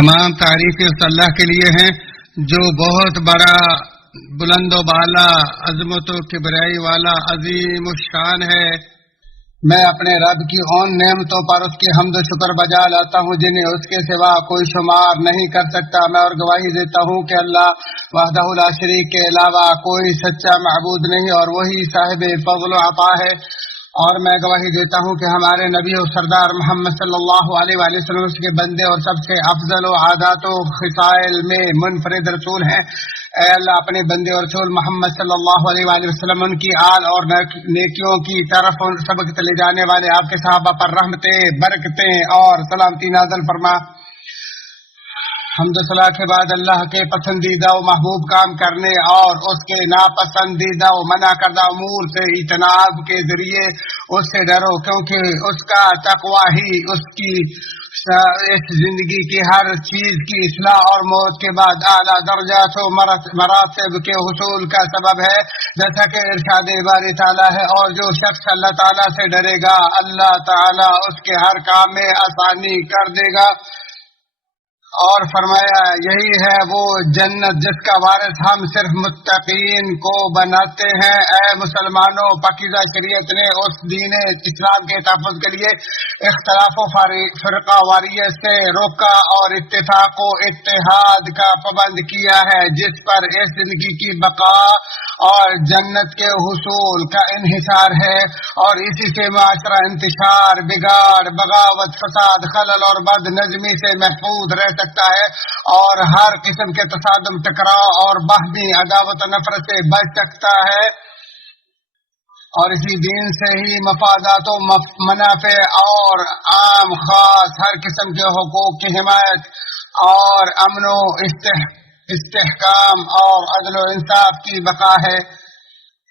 تمام تعریفیں اس اللہ کے لیے ہیں جو بہت بڑا، بلند و بالا، عظمت و کبریائی والا، عظیم الشان ہے۔ میں اپنے رب کی ان نعمتوں پر اس کی حمد و شکر بجا لاتا ہوں جنہیں اس کے سوا کوئی شمار نہیں کر سکتا۔ میں اور گواہی دیتا ہوں کہ اللہ وحدہ لا شریک کے علاوہ کوئی سچا معبود نہیں، اور وہی صاحب فضل و عطا ہے۔ اور میں گواہی دیتا ہوں کہ ہمارے نبی و سردار محمد صلی اللہ علیہ وآلہ وسلم اس کے بندے اور سب سے افضل و عادات و خصائل میں منفرد رسول ہیں۔ اے اللہ اپنے بندے اور رسول محمد صلی اللہ علیہ وآلہ وسلم، ان کی آل اور نیکیوں کی طرف سبقت لے جانے والے آپ کے صحابہ پر رحمتیں، برکتیں اور سلامتی نازل فرما۔ حمد و صلاح کے بعد اللہ کے پسندیدہ و محبوب کام کرنے اور اس کے ناپسندیدہ و منع کردہ امور سے اجتناب کے ذریعے اس سے ڈرو، کیونکہ اس کا تقوی ہی اس کی اس زندگی کی ہر چیز کی اصلاح اور موت کے بعد اعلیٰ درجات و مراتب کے حصول کا سبب ہے، جیسا کہ ارشاد باری تعالیٰ ہے، اور جو شخص اللہ تعالیٰ سے ڈرے گا اللہ تعالیٰ اس کے ہر کام میں آسانی کر دے گا۔ اور فرمایا یہی ہے وہ جنت جس کا وارث ہم صرف متقین کو بناتے ہیں۔ اے مسلمانوں، پاکیزہ شریعت نے اس دین اسلام کے تحفظ کے لیے اختلاف و فرقہ واریت سے روکا اور اتفاق و اتحاد کا پابند کیا ہے، جس پر اس زندگی کی بقا اور جنت کے حصول کا انحصار ہے، اور اسی سے معاشرہ انتشار، بگاڑ، بغاوت، فساد، خلل اور بد نظمی سے محفوظ رہ سکتا ہے، اور ہر قسم کے تصادم، ٹکراؤ اور باہمی عداوت و نفرت سے بچ سکتا ہے، اور اسی دین سے ہی مفادات و منافع اور عام خاص ہر قسم کے حقوق کی حمایت اور امن و استحکام اور عدل و انصاف کی بقا ہے۔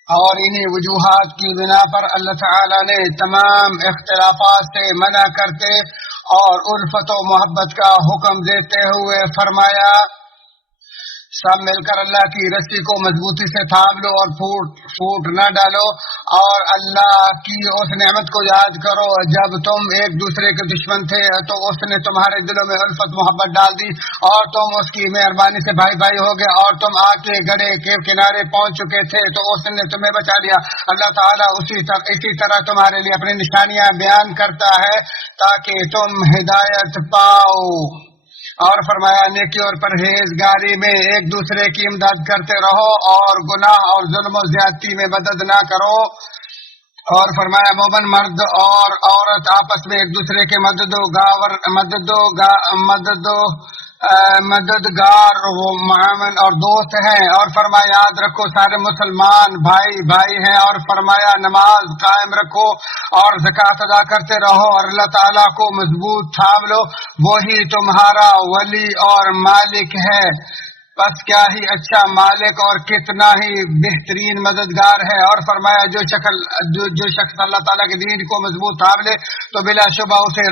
اور انہی وجوہات کی بنا پر اللہ تعالیٰ نے تمام اختلافات سے منع کرتے اور الفت و محبت کا حکم دیتے ہوئے فرمایا، سب مل کر اللہ کی رسی کو مضبوطی سے تھام لو اور پھوٹ نہ ڈالو، اور اللہ کی اس نعمت کو یاد کرو جب تم ایک دوسرے کے دشمن تھے تو اس نے تمہارے دلوں میں الفت محبت ڈال دی، اور تم اس کی مہربانی سے بھائی بھائی ہو گئے، اور تم آگ کے گڑھے کے کنارے پہنچ چکے تھے تو اس نے تمہیں بچا لیا۔ اللہ تعالیٰ اسی طرح تمہارے لیے اپنی نشانیاں بیان کرتا ہے تاکہ تم ہدایت پاؤ، اور فرمایا نیکی اور پرہیزگاری میں ایک دوسرے کی امداد کرتے رہو اور گناہ اور ظلم و زیادتی میں مدد نہ کرو، اور فرمایا مومن مرد اور عورت آپس میں ایک دوسرے کے مددگار معاون اور دوست ہیں، اور فرمایا یاد رکھو سارے مسلمان بھائی بھائی ہیں، اور فرمایا نماز قائم رکھو اور زکوٰۃ ادا کرتے رہو اور اللہ تعالیٰ کو مضبوط تھام لو، وہی تمہارا ولی اور مالک ہے، بس کیا ہی اچھا مالک اور کتنا ہی بہترین مددگار ہے۔ اور فرمایا جو شخص اللہ تعالیٰ کے دین کو مضبوط تھام لے تو بلا شبہ اسے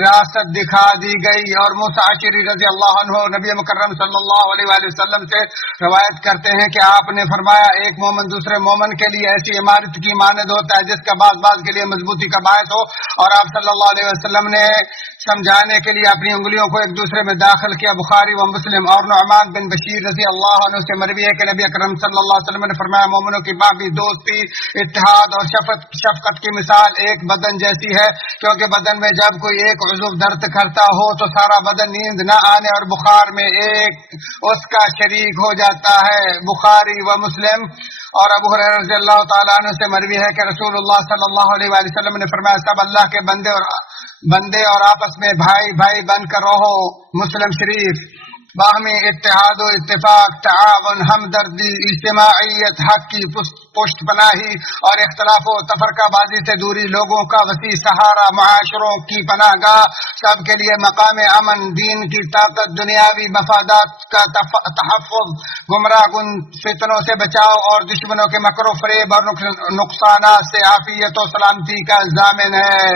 راست دکھا دی گئی۔ اور موسیٰ اشعری رضی اللہ عنہ نبی مکرم صلی اللہ علیہ وآلہ وسلم سے روایت کرتے ہیں کہ آپ نے فرمایا ایک مومن دوسرے مومن کے لیے ایسی عمارت کی مانند ہوتا ہے جس کا بعض کے لیے مضبوطی کا باعث ہو، اور آپ صلی اللہ علیہ وسلم نے سمجھانے کے لیے اپنی انگلیوں کو ایک دوسرے میں داخل کیا، بخاری و مسلم۔ اور نعمان بن بشیر رضی اللہ عنہ سے مروی ہے کہ نبی اکرم صلی اللہ علیہ وسلم نے فرمایا مومنوں کی باہمی دوستی، اتحاد اور شفقت کی مثال ایک بدن جیسی ہے، کیونکہ بدن میں جب کوئی ایک عضو درد کرتا ہو تو سارا بدن نیند نہ آنے اور بخار میں ایک اس کا شریک ہو جاتا ہے، بخاری و مسلم۔ اور ابو ہریرہ رضی اللہ تعالیٰ عنہ سے مروی ہے کہ رسول اللہ صلی اللہ علیہ وآلہ وسلم نے فرمایا سب اللہ کے بندے اور آپس میں بھائی بھائی بن کر رہو، مسلم شریف۔ باہمی اتحاد و اتفاق، تعاون، ہمدردی، اجتماعیت، حق کی پشت پناہی اور اختلاف و تفرقہ بازی سے دوری، لوگوں کا وسیع سہارا، معاشروں کی پناہ گاہ، سب کے لیے مقام امن، دین کی طاقت، دنیاوی مفادات کا تحفظ، گمراہ کن فتنوں سے بچاؤ اور دشمنوں کے مکر و فریب اور نقصانات سے عافیت و سلامتی کا ضامن ہے۔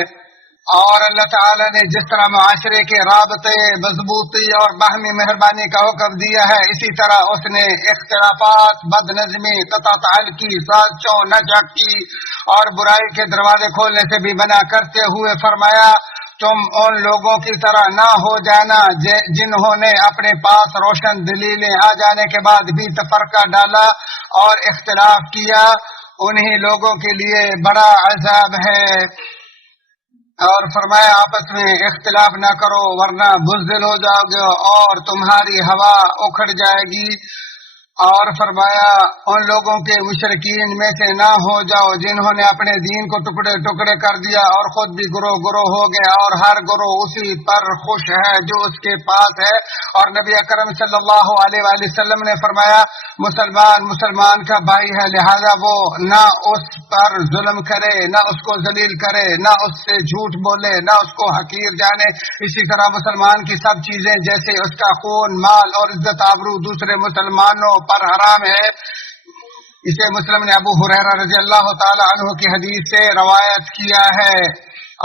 اور اللہ تعالیٰ نے جس طرح معاشرے کے رابطے، مضبوطی اور باہمی مہربانی کا حکم دیا ہے، اسی طرح اس نے اختلافات، بد نظمی، قطع تعلقی، سازشوں، ناچاکی اور برائی کے دروازے کھولنے سے بھی منع کرتے ہوئے فرمایا تم ان لوگوں کی طرح نہ ہو جانا جنہوں نے اپنے پاس روشن دلیلیں آ جانے کے بعد بھی تفرقہ ڈالا اور اختلاف کیا، انہی لوگوں کے لیے بڑا عذاب ہے۔ اور فرمایا آپس میں اختلاف نہ کرو ورنہ بزدل ہو جاؤ گے اور تمہاری ہوا اکھڑ جائے گی۔ اور فرمایا ان لوگوں کے مشرکین میں سے نہ ہو جاؤ جنہوں نے اپنے دین کو ٹکڑے ٹکڑے کر دیا اور خود بھی گروہ گروہ ہو گئے، اور ہر گروہ اسی پر خوش ہے جو اس کے پاس ہے۔ اور نبی اکرم صلی اللہ علیہ وآلہ وسلم نے فرمایا مسلمان کا بھائی ہے، لہذا وہ نہ اس پر ظلم کرے، نہ اس کو ذلیل کرے، نہ اس سے جھوٹ بولے، نہ اس کو حقیر جانے۔ اسی طرح مسلمان کی سب چیزیں جیسے اس کا خون، مال اور عزت آبرو دوسرے مسلمانوں پر حرام ہے۔ اسے مسلم نے ابو ہریرہ رضی اللہ تعالی عنہ کی حدیث سے روایت کیا ہے۔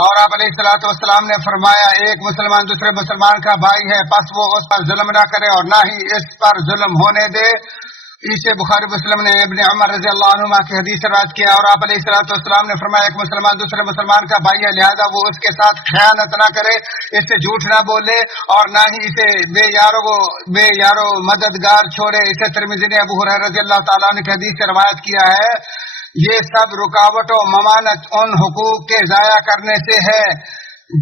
اور آپ علیہ الصلوۃ والسلام نے فرمایا ایک مسلمان دوسرے مسلمان کا بھائی ہے، پس وہ اس پر ظلم نہ کرے اور نہ ہی اس پر ظلم ہونے دے۔ اسے بخاری مسلم نے ابن عمر رضی اللہ عنہما کی حدیث سے روایت کیا۔ اور آپ علیہ الصلوۃ والسلام نے فرمایا ایک مسلمان دوسرے مسلمان کا بھائی ہے، لہذا وہ اس کے ساتھ خیانت نہ کرے، اس سے جھوٹ نہ بولے اور نہ ہی اسے بے یارو مددگار چھوڑے۔ اسے ترمذی نے ابو ہریرہ رضی اللہ تعالیٰ عنہ کی حدیث سے روایت کیا ہے۔ یہ سب رکاوٹ و ممانعت ان حقوق کے ضائع کرنے سے ہے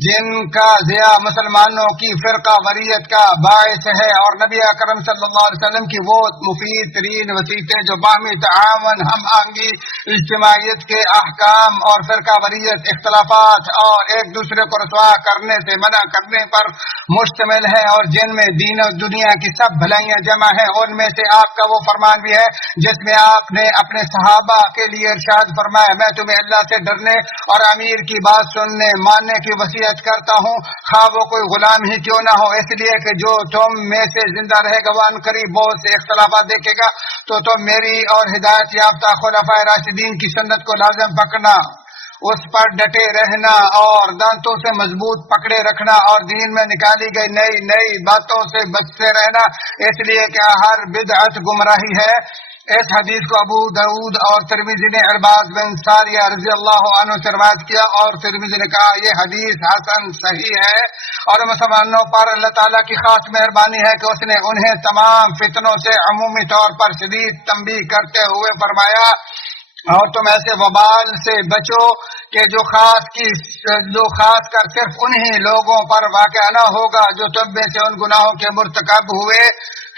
جن کا ضیاع مسلمانوں کی فرقہ وریت کا باعث ہے۔ اور نبی اکرم صلی اللہ علیہ وسلم کی وہ مفید ترین وصیتیں جو باہمی تعاون، ہم آہنگی، اجتماعیت کے احکام اور فرقہ وریت، اختلافات اور ایک دوسرے کو رسوا کرنے سے منع کرنے پر مشتمل ہے، اور جن میں دین و دنیا کی سب بھلائیاں جمع ہیں، ان میں سے آپ کا وہ فرمان بھی ہے جس میں آپ نے اپنے صحابہ کے لیے ارشاد فرمایا میں تمہیں اللہ سے ڈرنے اور امیر کی بات سننے ماننے کی وصیت کرتا ہوں، خواہ وہ کوئی غلام ہی کیوں نہ ہو، اس لیے کہ جو تم میں سے زندہ رہے گا وہ عنقریب بہت سے اختلافات دیکھے گا، تو تم میری اور ہدایت یافتہ خلفائے راشدین کی سنت کو لازم پکڑنا، اس پر ڈٹے رہنا اور دانتوں سے مضبوط پکڑے رکھنا، اور دین میں نکالی گئی نئی نئی باتوں سے بچتے رہنا، اس لیے کہ ہر بدعت گمراہی ہے۔ اس حدیث کو ابو داؤد اور ترمذی نے عرباض بن ساریہ رضی اللہ عنہ سے روایت کیا، اور ترمذی نے کہا یہ حدیث حسن صحیح ہے۔ اور مسلمانوں پر اللہ تعالیٰ کی خاص مہربانی ہے کہ اس نے انہیں تمام فتنوں سے عمومی طور پر شدید تنبیہ کرتے ہوئے فرمایا اور تم ایسے وبال سے بچو کہ جو خاص کر صرف انہی لوگوں پر واقع نہ ہوگا جو تم میں سے ان گناہوں کے مرتکب ہوئے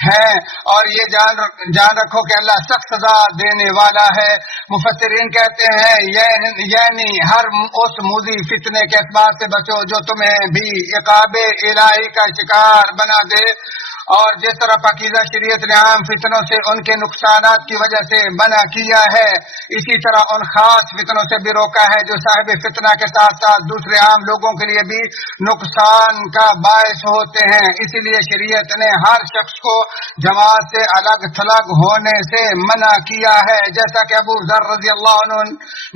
ہیں، اور یہ جان رکھو کہ اللہ سخت سزا دینے والا ہے۔ مفسرین کہتے ہیں یعنی ہر اس موذی فتنے کے اسباب سے بچو جو تمہیں بھی عقاب الہی کا شکار بنا دے، اور جس طرح پاکیزہ شریعت نے عام فتنوں سے ان کے نقصانات کی وجہ سے منع کیا ہے، اسی طرح ان خاص فتنوں سے بھی روکا ہے جو صاحب فتنہ کے ساتھ ساتھ دوسرے عام لوگوں کے لیے بھی نقصان کا باعث ہوتے ہیں۔ اسی لیے شریعت نے ہر شخص کو جماعت سے الگ تھلگ ہونے سے منع کیا ہے، جیسا کہ ابو ذر رضی اللہ عنہ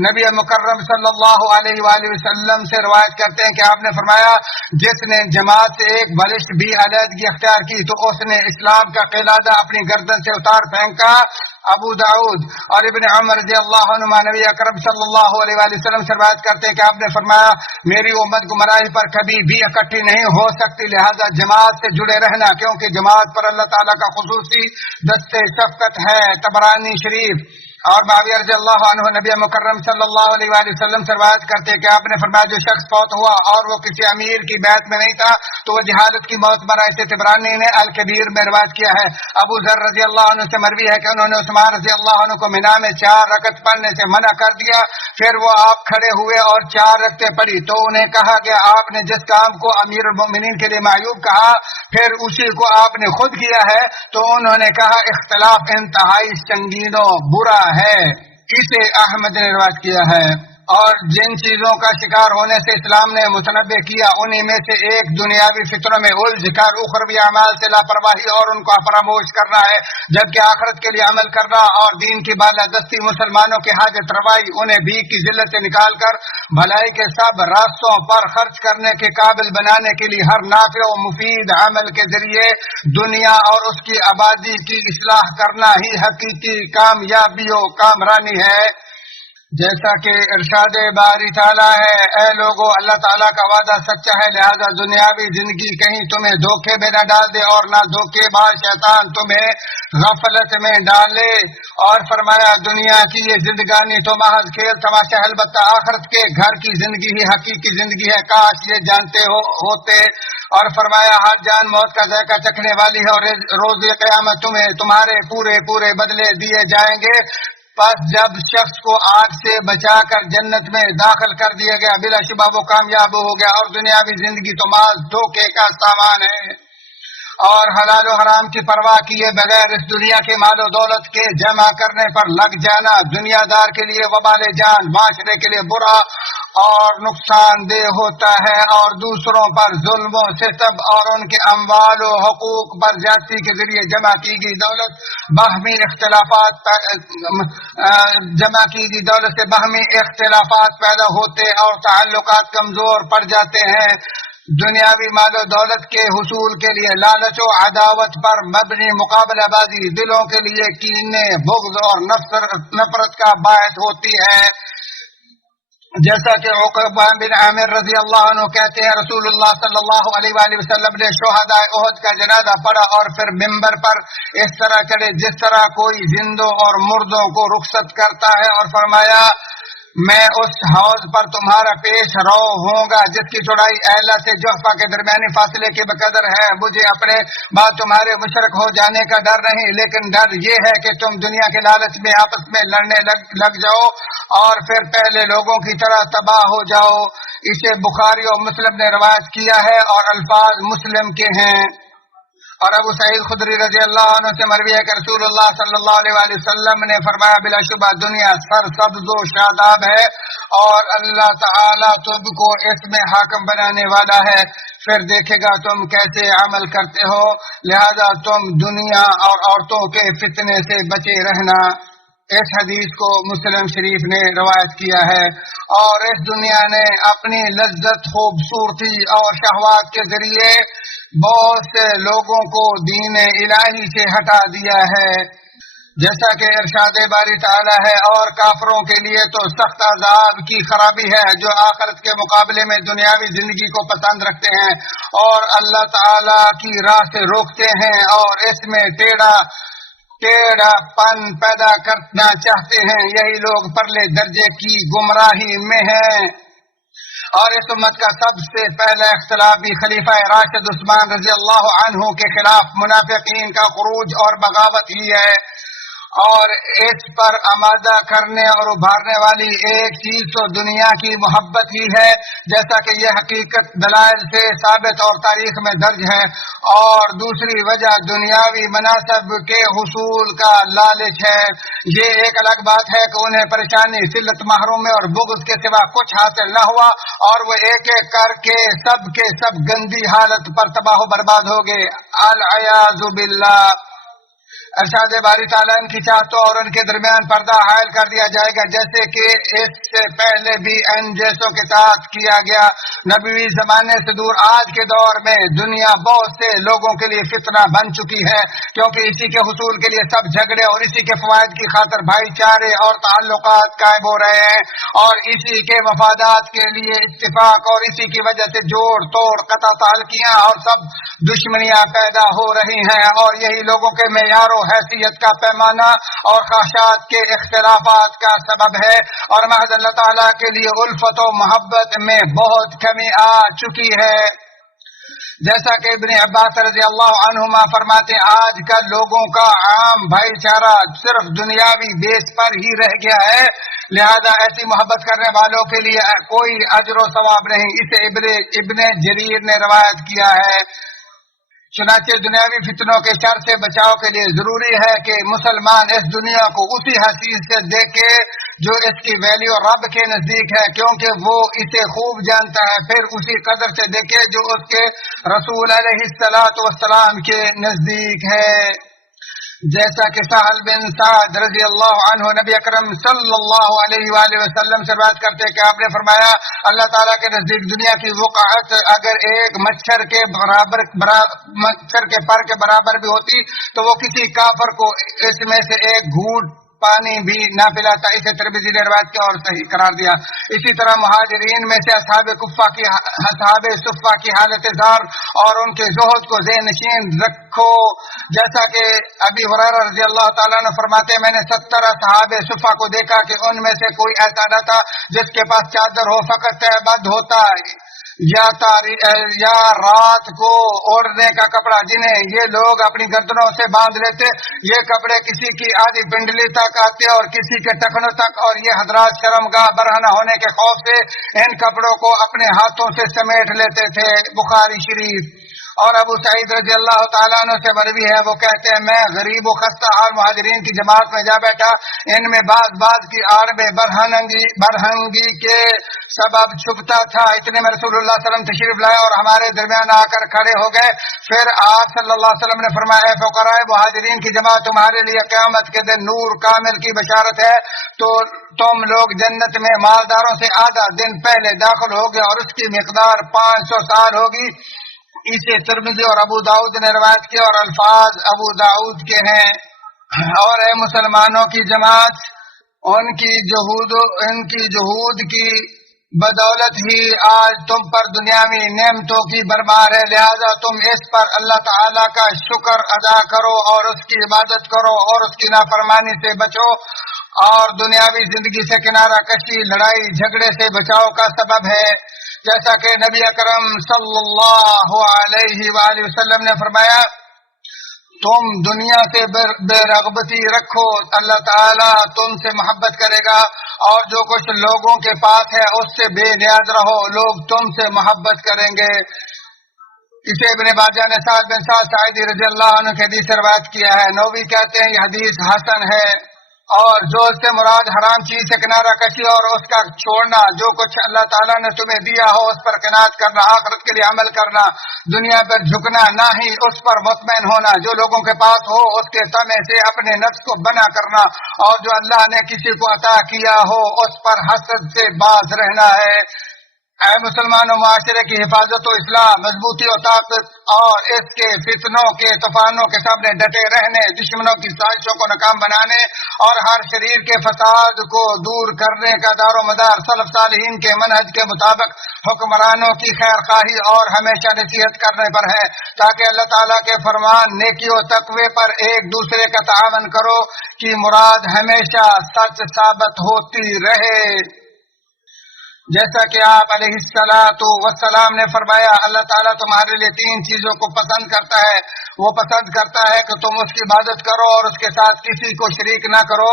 نبی مکرم صلی اللہ علیہ وآلہ وسلم سے روایت کرتے ہیں کہ آپ نے فرمایا جس نے جماعت سے ایک بلشت بھی علیحدگی اختیار کی تو اس نے اسلام کا قلادہ اپنی گردن سے اتار پھینکا۔ ابو داؤد اور ابن عمر رضی اللہ عنہما نبی اکرم صلی اللہ علیہ وآلہ وسلم سے روایت کرتے ہیں کہ آپ نے فرمایا میری امت گمراہی پر کبھی بھی اکٹھی نہیں ہو سکتی، لہذا جماعت سے جڑے رہنا، کیونکہ جماعت پر اللہ تعالیٰ کا خصوصی دست شفقت ہے۔ طبرانی شریف اور معاویہ رضی اللہ عنہ نبی مکرم صلی اللہ علیہ وآلہ وسلم سے روایت کرتے کہ آپ نے فرمایا جو شخص فوت ہوا اور وہ کسی امیر کی بیعت میں نہیں تھا تو وہ جہالت کی موت مرا۔ اسے طبرانی نے الکبیر میں روایت کیا ہے۔ ابو ذر رضی اللہ عنہ سے مروی ہے کہ انہوں نے عثمان رضی اللہ عنہ کو منا میں 4 رکعت پڑھنے سے منع کر دیا، پھر وہ آپ کھڑے ہوئے اور 4 رکعتیں پڑھی تو انہیں کہا کہ آپ نے جس کام کو امیر المؤمنین کے لیے معیوب کہا پھر اسی کو آپ نے خود کیا ہے، تو انہوں نے کہا اختلاف انتہائی سنگین و برا ہے۔ اسے احمد نے روایت کیا ہے۔ اور جن چیزوں کا شکار ہونے سے اسلام نے متنبع کیا انہی میں سے ایک دنیاوی فطروں میں الجھ کر اخروی اعمال سے لاپرواہی اور ان کو فراموش کرنا ہے، جبکہ آخرت کے لیے عمل کرنا اور دین کی بالادستی مسلمانوں کی حاجت روائی انہیں بھیک کی ذلت سے نکال کر بھلائی کے سب راستوں پر خرچ کرنے کے قابل بنانے کے لیے ہر نافع و مفید عمل کے ذریعے دنیا اور اس کی آبادی کی اصلاح کرنا ہی حقیقی کامیابی و کامرانی ہے۔ جیسا کہ ارشاد باری تعالیٰ ہے، اے لوگو اللہ تعالیٰ کا وعدہ سچا ہے، لہذا دنیاوی زندگی کہیں تمہیں دھوکے میں نہ ڈال دے اور نہ دھوکے باز شیطان تمہیں غفلت میں ڈالے۔ اور فرمایا دنیا کی یہ زندگانی تو محض کھیل تماشا، البتہ آخرت کے گھر کی زندگی ہی حقیقی زندگی ہے، کاش یہ جانتے ہوتے۔ اور فرمایا ہر جان موت کا ذائقہ چکھنے والی ہے اور روز قیامت تمہیں تمہارے پورے بدلے دیے جائیں گے۔ پس جب شخص کو آگ سے بچا کر جنت میں داخل کر دیا گیا، بلا شبہ وہ کامیاب ہو گیا، اور دنیاوی زندگی تو محض دھوکے کا سامان ہے۔ اور حلال و حرام کی پرواہ کیے بغیر اس دنیا کے مال و دولت کے جمع کرنے پر لگ جانا دنیا دار کے لیے وبال جان، معاشرے کے لیے برا اور نقصان دہ ہوتا ہے، اور دوسروں پر ظلم و ستم اور ان کے اموال و حقوق پر زیادتی کے ذریعے جمع کی گئی دولت سے باہمی اختلافات پیدا ہوتے اور تعلقات کمزور پڑ جاتے ہیں۔ دنیاوی مال و دولت کے حصول کے لیے لالچ و عداوت پر مبنی مقابلہ بازی دلوں کے لیے کینے، بغض اور نفرت کا باعث ہوتی ہے۔ جیسا کہ عقبہ بن عامر رضی اللہ عنہ کہتے ہیں، رسول اللہ صلی اللہ علیہ وآلہ وسلم نے شہداء احد کا جنازہ پڑھا اور پھر ممبر پر اس طرح چڑھے جس طرح کوئی زندوں اور مردوں کو رخصت کرتا ہے، اور فرمایا میں اس حوض پر تمہارا پیش رو ہوں گا جس کی چوڑائی اعلیٰ سے جحفہ کے درمیانی فاصلے کے بقدر ہے۔ مجھے اپنے بعد تمہارے مشرک ہو جانے کا ڈر نہیں، لیکن ڈر یہ ہے کہ تم دنیا کے لالچ میں آپس میں لڑنے لگ جاؤ اور پھر پہلے لوگوں کی طرح تباہ ہو جاؤ۔ اسے بخاری اور مسلم نے روایت کیا ہے اور الفاظ مسلم کے ہیں۔ اور ابو سعید خدری رضی اللہ عنہ سے مروی ہے کہ رسول اللہ صلی اللہ علیہ وآلہ وسلم نے فرمایا بلا شبہ دنیا سرسبز و شاداب ہے اور اللہ تعالیٰ تم کو اس میں حاکم بنانے والا ہے، پھر دیکھے گا تم کیسے عمل کرتے ہو، لہذا تم دنیا اور عورتوں کے فتنے سے بچے رہنا۔ اس حدیث کو مسلم شریف نے روایت کیا ہے۔ اور اس دنیا نے اپنی لذت، خوبصورتی اور شہوات کے ذریعے بہت سے لوگوں کو دین الہی سے ہٹا دیا ہے، جیسا کہ ارشاد باری تعالیٰ ہے، اور کافروں کے لیے تو سخت عذاب کی خرابی ہے جو آخرت کے مقابلے میں دنیاوی زندگی کو پسند رکھتے ہیں اور اللہ تعالیٰ کی راہ سے روکتے ہیں اور اس میں ٹیڑھا پن پیدا کرنا چاہتے ہیں، یہی لوگ پرلے درجے کی گمراہی میں ہیں۔ اور اس امت کا سب سے پہلا اختلاف بھی خلیفہ راشد عثمان رضی اللہ عنہ کے خلاف منافقین کا خروج اور بغاوت ہی ہے، اور اس پر آمادہ کرنے اور ابھارنے والی ایک چیز تو دنیا کی محبت ہی ہے، جیسا کہ یہ حقیقت دلائل سے ثابت اور تاریخ میں درج ہے، اور دوسری وجہ دنیاوی مناصب کے حصول کا لالچ ہے۔ یہ ایک الگ بات ہے کہ انہیں پریشانی، ذلت، محرومی اور بغض کے سوا کچھ حاصل نہ ہوا اور وہ ایک ایک کر کے سب گندی حالت پر تباہ و برباد ہو گئے، العیاذ باللہ۔ ارشاد باری تعالیٰ ان کی چاہتوں اور ان کے درمیان پردہ حائل کر دیا جائے گا، جیسے کہ اس سے پہلے بھی ان جیسوں کے ساتھ کیا گیا۔ نبوی زمانے سے دور آج کے دور میں دنیا بہت سے لوگوں کے لیے فتنہ بن چکی ہے، کیونکہ اسی کے حصول کے لیے سب جھگڑے اور اسی کے فوائد کی خاطر بھائی چارے اور تعلقات قائم ہو رہے ہیں، اور اسی کے مفادات کے لیے اتفاق اور اسی کی وجہ سے جوڑ توڑ، قطع تعلقیاں اور سب دشمنیاں پیدا ہو رہی ہیں، اور یہی لوگوں کے معیار و حیثیت کا پیمانہ اور خواہشات کے اختلافات کا سبب ہے، اور محض اللہ تعالیٰ کے لیے الفت و محبت میں بہت کمی آ چکی ہے۔ جیسا کہ ابن عباس رضی اللہ عنہما فرماتے ہیں، آج کل لوگوں کا عام بھائی چارہ صرف دنیاوی بیس پر ہی رہ گیا ہے، لہذا ایسی محبت کرنے والوں کے لیے کوئی اجر و ثواب نہیں۔ اسے ابن جریر نے روایت کیا ہے۔ چنانچہ دنیاوی فتنوں کے شر سے بچاؤ کے لیے ضروری ہے کہ مسلمان اس دنیا کو اسی حیثیت سے دیکھے جو اس کی ویلیو رب کے نزدیک ہے، کیونکہ وہ اسے خوب جانتا ہے، پھر اسی قدر سے دیکھے جو اس کے رسول علیہ السلام کے نزدیک ہے۔ جیسا کہ سہل بن سعد رضی اللہ عنہ نبی اکرم صلی اللہ علیہ وآلہ وسلم سے بات کرتے کہ آپ نے فرمایا اللہ تعالیٰ کے نزدیک دنیا کی وقعت اگر ایک مچھر کے پر کے برابر بھی ہوتی تو وہ کسی کافر کو اس میں سے ایک گھونٹ پانی بھی نہ پلاتا. اسے ترمذی نے روایت کیا اور صحیح قرار دیا. اسی طرح مہاجرین میں سے اصحاب صفہ کی حالت زار اور ان کے زہد کو ذہن نشین رکھو. جیسا کہ ابی ہریرہ رضی اللہ تعالیٰ عنہ فرماتے ہیں میں نے 70 اصحاب صفہ کو دیکھا کہ ان میں سے کوئی ایسا نہ تھا جس کے پاس چادر ہو فقط تہبند ہوتا یا رات کو اوڑھنے کا کپڑا جنہیں یہ لوگ اپنی گردنوں سے باندھ لیتے. یہ کپڑے کسی کی آدھی پنڈلی تک آتے اور کسی کے ٹخنوں تک, اور یہ حضرات شرمگاہ برہنہ ہونے کے خوف سے ان کپڑوں کو اپنے ہاتھوں سے سمیٹ لیتے تھے. بخاری شریف. اور ابو سعید رضی اللہ تعالیٰ عنہ سے مروی ہے, وہ کہتے ہیں میں غریب و خستہ حال مہاجرین کی جماعت میں جا بیٹھا. ان میں بعض کی آڑ میں برہنگی کے سبب چھپتا تھا. اتنے میں رسول اللہ صلی اللہ علیہ وسلم تشریف لائے اور ہمارے درمیان آ کر کھڑے ہو گئے. پھر آپ صلی اللہ علیہ وسلم نے فرمایا, اے فقراء مہاجرین کی جماعت, تمہارے لیے قیامت کے دن نور کامل کی بشارت ہے. تو تم لوگ جنت میں مالداروں سے آدھا دن پہلے داخل ہوگے اور اس کی مقدار 500 سال ہوگی. اسے ترمذی اور ابو داؤد نے روایت کیا اور الفاظ ابو داؤد کے ہیں. اور اے مسلمانوں کی جماعت, ان کی جہود کی بدولت ہی آج تم پر دنیاوی نعمتوں کی بھرمار ہے. لہذا تم اس پر اللہ تعالیٰ کا شکر ادا کرو اور اس کی عبادت کرو اور اس کی نافرمانی سے بچو, اور دنیاوی زندگی سے کنارہ کشی, لڑائی جھگڑے سے بچاؤ کا سبب ہے. جیسا کہ نبی اکرم صلی اللہ علیہ وآلہ وسلم نے فرمایا, تم دنیا سے بے رغبتی رکھو, اللہ تعالیٰ تم سے محبت کرے گا, اور جو کچھ لوگوں کے پاس ہے اس سے بے نیاز رہو, لوگ تم سے محبت کریں گے. اسے ابن باجہ نے سعد بن سعد ساعدی رضی اللہ عنہ کے حدیث سے روایت کیا ہے. نبوی کہتے ہیں یہ حدیث حسن ہے. اور جو اس سے مراد حرام چیز سے کنارہ کشی اور اس کا چھوڑنا, جو کچھ اللہ تعالیٰ نے تمہیں دیا ہو اس پر قناعت کرنا, آخرت کے لیے عمل کرنا, دنیا پر جھکنا نہ ہی اس پر مطمئن ہونا, جو لوگوں کے پاس ہو اس کے طمع سے اپنے نفس کو بنا کرنا, اور جو اللہ نے کسی کو عطا کیا ہو اس پر حسد سے باز رہنا ہے. اے مسلمانوں, معاشرے کی حفاظت و اصلاح, مضبوطی و طاقت اور اس کے فتنوں کے طوفانوں کے سامنے ڈٹے رہنے, دشمنوں کی سازشوں کو ناکام بنانے اور ہر شریر کے فساد کو دور کرنے کا دار و مدار سلف صالحین کے منہج کے مطابق حکمرانوں کی خیر خواہی اور ہمیشہ نصیحت کرنے پر ہے, تاکہ اللہ تعالیٰ کے فرمان نیکی و تقوی پر ایک دوسرے کا تعاون کرو کی مراد ہمیشہ سچ ثابت ہوتی رہے. جیسا کہ آپ علیہ السلام نے فرمایا, اللہ تعالیٰ تمہارے لیے 3 چیزوں کو پسند کرتا ہے. وہ پسند کرتا ہے کہ تم اس کی عبادت کرو اور اس کے ساتھ کسی کو شریک نہ کرو,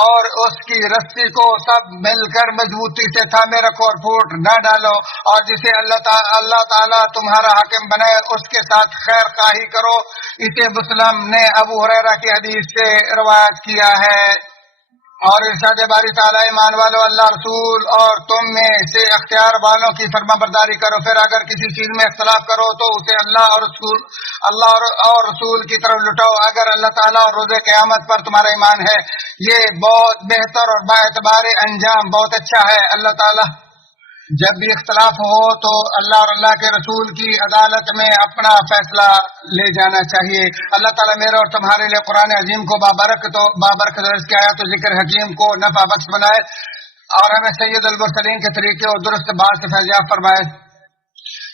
اور اس کی رسی کو سب مل کر مضبوطی سے تھامے رکھو اور پھوٹ نہ ڈالو, اور جسے اللہ تعالیٰ تمہارا حاکم بنائے اس کے ساتھ خیر خواہی کرو. اسے مسلم نے ابو ہریرہ کی حدیث سے روایت کیا ہے. اور ارشاد باری تعالیٰ, ایمان والو اللہ رسول اور تم میں سے اختیار والوں کی فرما برداری کرو, پھر اگر کسی چیز میں اختلاف کرو تو اسے اللہ اور رسول کی طرف لٹاؤ, اگر اللہ تعالیٰ اور روز قیامت پر تمہارا ایمان ہے. یہ بہت بہتر اور باعتبار انجام بہت اچھا ہے. اللہ تعالیٰ جب بھی اختلاف ہو تو اللہ اور اللہ کے رسول کی عدالت میں اپنا فیصلہ لے جانا چاہیے. اللہ تعالیٰ میرے اور تمہارے لیے قرآن عظیم کو بابرکت اس کی آیات و ذکر حکیم کو نفع بخش بنائے, اور ہمیں سید المرسلین کے طریقے اور درست بات سے فیضیاب فرمائے.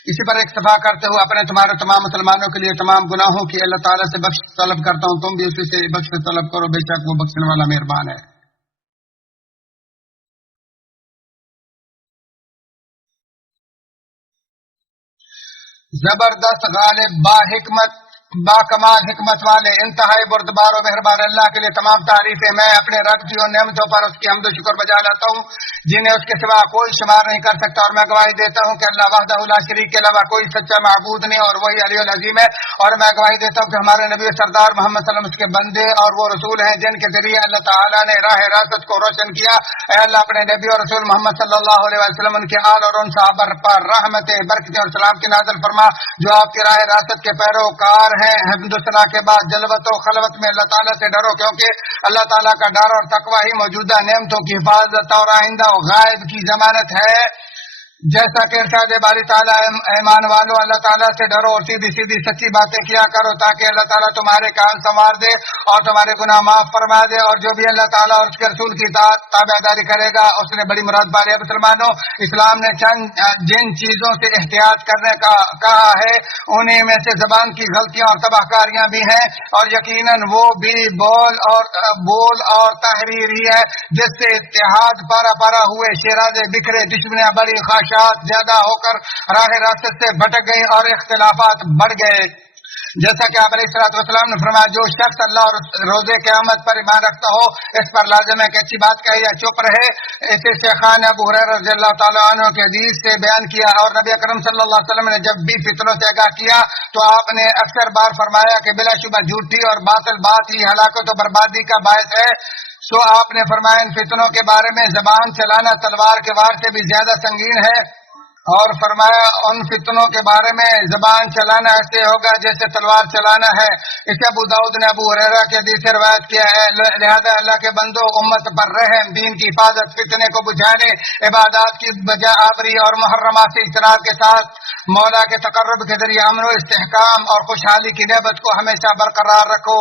اسی پر اکتفا کرتے ہوئے اپنے تمہارے تمام مسلمانوں کے لیے تمام گناہوں کی اللہ تعالیٰ سے بخش طلب کرتا ہوں. تم بھی اسی سے بخش طلب کرو, بے شک وہ بخشنے والا مہربان ہے. زبردست, غالب, با کمال حکمت والے, انتہائی بردبار و مہربان اللہ کے لیے تمام تعریفیں. میں اپنے رب کی اور نعمتوں پر اس کی حمد و شکر بجا لاتا ہوں جنہیں اس کے سوا کوئی شمار نہیں کر سکتا, اور میں گواہی دیتا ہوں کہ اللہ وحدہ لا شریک کے علاوہ کوئی سچا معبود نہیں, اور وہی علی العظیم ہے. اور میں گواہی دیتا ہوں کہ ہمارے نبی سردار محمد صلی اللہ علیہ وسلم اس کے بندے اور وہ رسول ہیں جن کے ذریعے اللہ تعالیٰ نے راہ راست کو روشن کیا. اے اللہ اپنے نبی اور رسول محمد صلی اللہ علیہ وسلم, ان کے آل اور ان صحابہ پر رحمتیں, برکتیں اور سلام کی نازل فرما جو آپ کے راہ راست کے پیروکار ہیں. حمد و ثنا کے بعد جلوت و خلوت میں اللہ تعالیٰ سے ڈرو, کیونکہ اللہ تعالیٰ کا ڈر اور تقوی ہی موجودہ نعمتوں کی حفاظت اور آئندہ و غائب کی ضمانت ہے. جیسا کہ ارشاد باری تعالیٰ ایمان والو اللہ تعالیٰ سے ڈرو اور سیدھی سیدھی سچی باتیں کیا کرو تاکہ اللہ تعالیٰ تمہارے کام سنوار دے اور تمہارے گناہ معاف فرما دے، اور جو بھی اللہ تعالیٰ اور اس کے رسول کی تابع داری کرے گا اس نے بڑی مراد پا لیا۔ مسلمانوں، اسلام نے جن چیزوں سے احتیاط کرنے کا کہا ہے انہیں میں سے زبان کی غلطیاں اور تباہ کاریاں بھی ہیں، اور یقیناً وہ بھی بول اور تحریر ہی ہے جس سے اتحاد پارا پارا ہوئے شیرازے بکھرے، دشمنیاں بڑی، خواہشات زیادہ ہو کر راہ راست سے بھٹک گئی اور اختلافات بڑھ گئے۔ جیسا کہ آپ علیہ الصلوۃ والسلام نے فرمایا، جو شخص اللہ اور روز قیامت پر ایمان رکھتا ہو اس پر لازم ہے کہ اچھی بات کہے یا چپ رہے۔ اسے شیخان ابو ہریرہ رضی اللہ تعالیٰ عنہ کے حدیث سے بیان کیا، اور نبی اکرم صلی اللہ علیہ وسلم نے جب بھی فتنوں سے آگاہ کیا تو آپ نے اکثر بار فرمایا کہ بلا شبہ جھوٹی اور باطل بات ہی ہلاکت و بربادی کا باعث ہے۔ سو آپ نے فرمایا ان فتنوں کے بارے میں زبان چلانا تلوار کے وار سے بھی زیادہ سنگین ہے، اور فرمایا ان فتنوں کے بارے میں زبان چلانا ایسے ہوگا جیسے تلوار چلانا ہے۔ اسے ابو داؤد نے ابو ہریرہ کے حدیث سے روایت کیا ہے، لہذا اللہ کے بندو، امت پر رحم، دین کی حفاظت، فتنے کو بجھانے، عبادات کی بجا آوری اور محرمات سے اجتناب کے ساتھ مولا کے تقرب کے ذریعے امن و استحکام اور خوشحالی کی نعمت کو ہمیشہ برقرار رکھو۔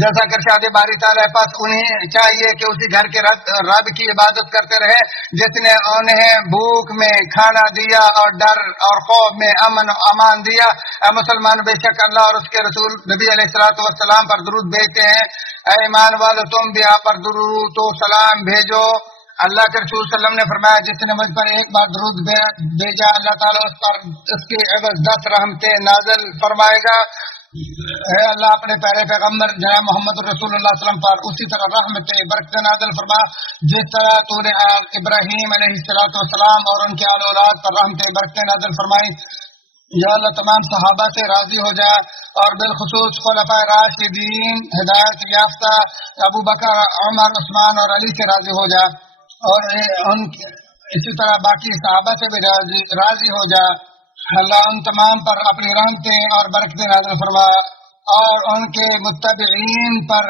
جیسا کہ ارشاد باری تعالیٰ، پس انہیں چاہیے کہ اسی گھر کے رب کی عبادت کرتے رہے جس نے انہیں بھوک میں کھانا دیا اور ڈر اور خوف میں امن و امان دیا۔ اے مسلمان، بے شک اللہ اور اس کے رسول نبی علیہ الصلوۃ والسلام پر درود بھیجتے ہیں۔ اے ایمان والو، تم بھی آپ پر درود و سلام بھیجو۔ اللہ کے رسول صلی اللہ علیہ وسلم نے فرمایا، جس نے مجھ پر ایک بار درود بھیجا اللہ تعالیٰ اس پر اس کے عوض 10 رحمتیں نازل فرمائے گا۔ اے اللہ اپنے پیارے پیغمبر جناب محمد رسول اللہ صلی اللہ علیہ وسلم پر اسی طرح رحمتیں برکتیں نازل فرما جس طرح تو نے ابراہیم علیہ السلام اور ان کے آل اولاد پر رحمتیں برکتیں نازل فرمائی۔ یا اللہ تمام صحابہ سے راضی ہو جا، اور بالخصوص خلفائے راشدین ہدایت یافتہ ابو بکر، عمر، عثمان اور علی سے راضی ہو جا، اور اسی طرح باقی صحابہ سے بھی راضی ہو جا۔ اللہ ان تمام پر اپنی رحمتیں اور برکتیں نازل فرما، اور ان کے متبعین پر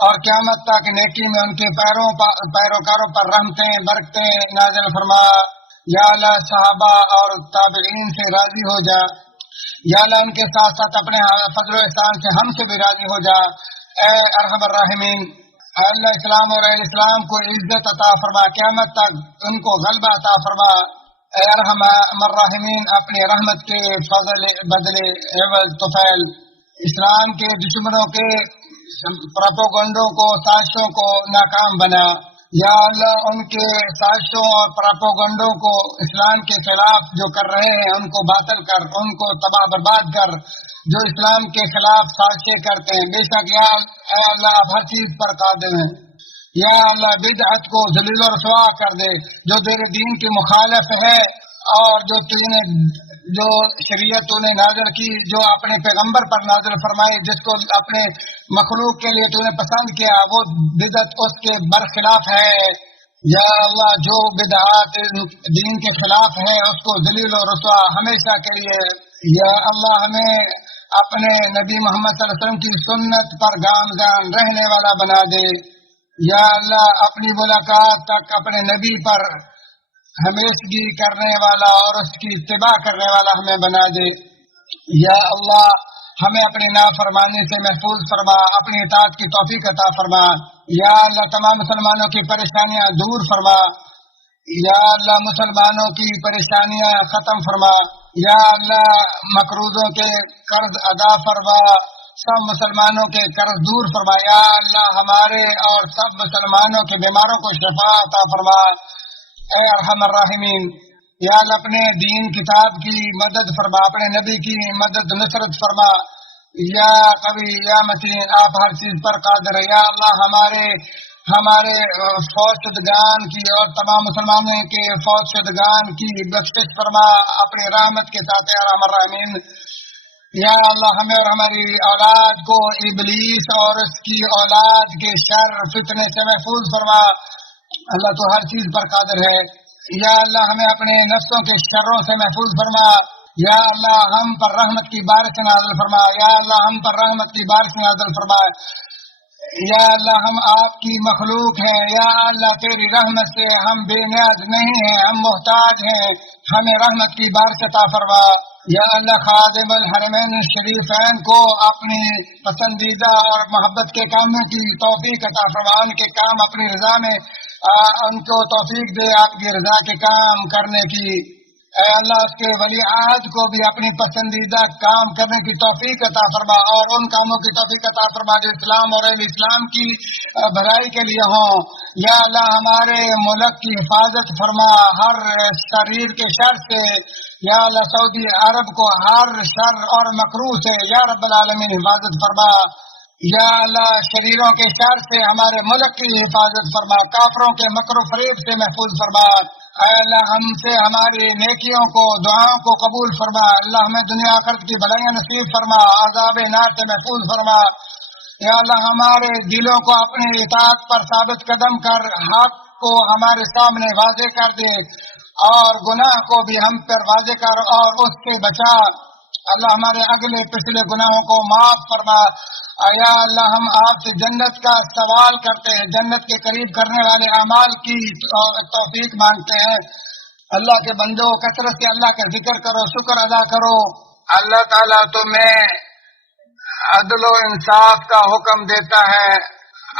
اور قیامت تک نیکی میں ان کے پیروکاروں پر رحمتیں برکتیں نازل فرما۔ یا اللہ صحابہ اور تابعین سے راضی ہو جا، یا اللہ ان کے ساتھ ساتھ اپنے فضل و احسان سے ہم سے بھی راضی ہو جا۔ اے ارحم الراحمین، اے اللہ اسلام اور اہل اسلام کو عزت عطا فرما، قیامت تک ان کو غلبہ عطا فرما۔ اے ارحم الراحمین، اپنی رحمت کے فضل بدلے عوض طفیل اسلام کے دشمنوں کے پراپوگنڈوں کو، سازشوں کو ناکام بنا۔ یا اللہ ان کے سازشوں اور پراپوگنڈوں کو اسلام کے خلاف جو کر رہے ہیں ان کو باطل کر، ان کو تباہ برباد کر، جو اسلام کے خلاف سازشیں کرتے ہیں۔ بے شک یا اے اللہ آپ ہر چیز پر قادر ہیں۔ یا اللہ بدعت کو ذلیل و رسوا کر دے جو تیرے دین کے مخالف ہے، اور جو شریعت تو نے نازل کی، جو اپنے پیغمبر پر نازل فرمائی، جس کو اپنے مخلوق کے لیے تو نے پسند کیا، وہ بدعت اس کے برخلاف ہے۔ یا اللہ جو بدعات دین کے خلاف ہے اس کو ذلیل و رسوا ہمیشہ کے لیے۔ یا اللہ ہمیں اپنے نبی محمد صلی اللہ علیہ وسلم کی سنت پر گامزن رہنے والا بنا دے۔ یا اللہ اپنی ملاقات تک اپنے نبی پر ہمیشگی کرنے والا اور اس کی اتباع کرنے والا ہمیں بنا دے۔ یا اللہ ہمیں اپنی نافرمانی سے محفوظ فرما، اپنی اطاعت کی توفیق عطا فرما۔ یا اللہ تمام مسلمانوں کی پریشانیاں دور فرما۔ یا اللہ مسلمانوں کی پریشانیاں ختم فرما۔ یا اللہ مقروضوں کے قرض ادا فرما، سب مسلمانوں کے قرض دور فرما۔ یا اللہ ہمارے اور سب مسلمانوں کے بیماروں کو شفا عطا فرما۔ اے ارحم الراحمین، یا اللہ اپنے دین کتاب کی مدد فرما، اپنے نبی کی مدد نصرت فرما۔ یا قوی یا متین، آپ ہر چیز پر قادر ہے۔ یا اللہ ہمارے فوت شدگان کی اور تمام مسلمانوں کے فوت شدگان کی بخشش فرما اپنی رحمت کے ساتھ، یا ارحم الراحمین۔ یا اللہ ہمیں اور ہماری اولاد کو ابلیس اور اس کی اولاد کے شر فتنے سے محفوظ فرما۔ اللہ تو ہر چیز پر قادر ہے۔ یا اللہ ہمیں اپنے نفسوں کے شروں سے محفوظ فرما۔ یا اللہ ہم پر رحمت کی بارش نازل فرما۔ یا اللہ ہم پر رحمت کی بارش نازل فرما۔ یا اللہ ہم آپ کی مخلوق ہیں، یا اللہ تیری رحمت سے ہم بے نیاز نہیں ہیں، ہم محتاج ہیں، ہمیں رحمت کی بارش عطا فرما۔ یا اللہ خادم الحرمین الشریفین کو اپنی پسندیدہ اور محبت کے کاموں کی توفیق عطا فرما، ان کے کام اپنی رضا میں ان کو توفیق دے آپ کی رضا کے کام کرنے کی۔ اے اللہ اس کے ولی عہد کو بھی اپنی پسندیدہ کام کرنے کی توفیق عطا فرما، اور ان کاموں کی توفیق عطا فرما جو اسلام اور اہل اسلام کی بھلائی کے لیے ہوں۔ یا اللہ ہمارے ملک کی حفاظت فرما ہر شریر کے شر سے، یا اللہ سعودی عرب کو ہر شر اور مکروہ سے یا رب العالمین حفاظت فرما۔ یا اللہ شریروں کے شر سے ہمارے ملک کی حفاظت فرما، کافروں کے مکر و فریب سے محفوظ فرما۔ اے اللہ ہم سے ہماری نیکیوں کو دعاؤں کو قبول فرما، اللہ ہمیں دنیا آخرت کی بھلائیاں نصیب فرما، عذاب نار سے محفوظ فرما۔ یا اللہ ہمارے دلوں کو اپنی اطاعت پر ثابت قدم کر، حق کو ہمارے سامنے واضح کر دے، اور گناہ کو بھی ہم پر واضح کر اور اس سے بچا۔ اللہ ہمارے اگلے پچھلے گناہوں کو معاف فرما۔ یا اللہ ہم آپ سے جنت کا سوال کرتے ہیں، جنت کے قریب کرنے والے اعمال کی توفیق مانگتے ہیں۔ اللہ کے بندوں کثرت سے اللہ کا ذکر کرو، شکر ادا کرو۔ اللہ تعالیٰ تمہیں عدل و انصاف کا حکم دیتا ہے،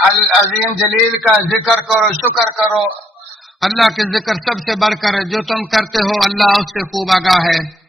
العظیم جلیل کا ذکر کرو، شکر کرو۔ اللہ کے ذکر سب سے بڑھ کر ہے، جو تم کرتے ہو اللہ اس سے خوب آگاہ ہے۔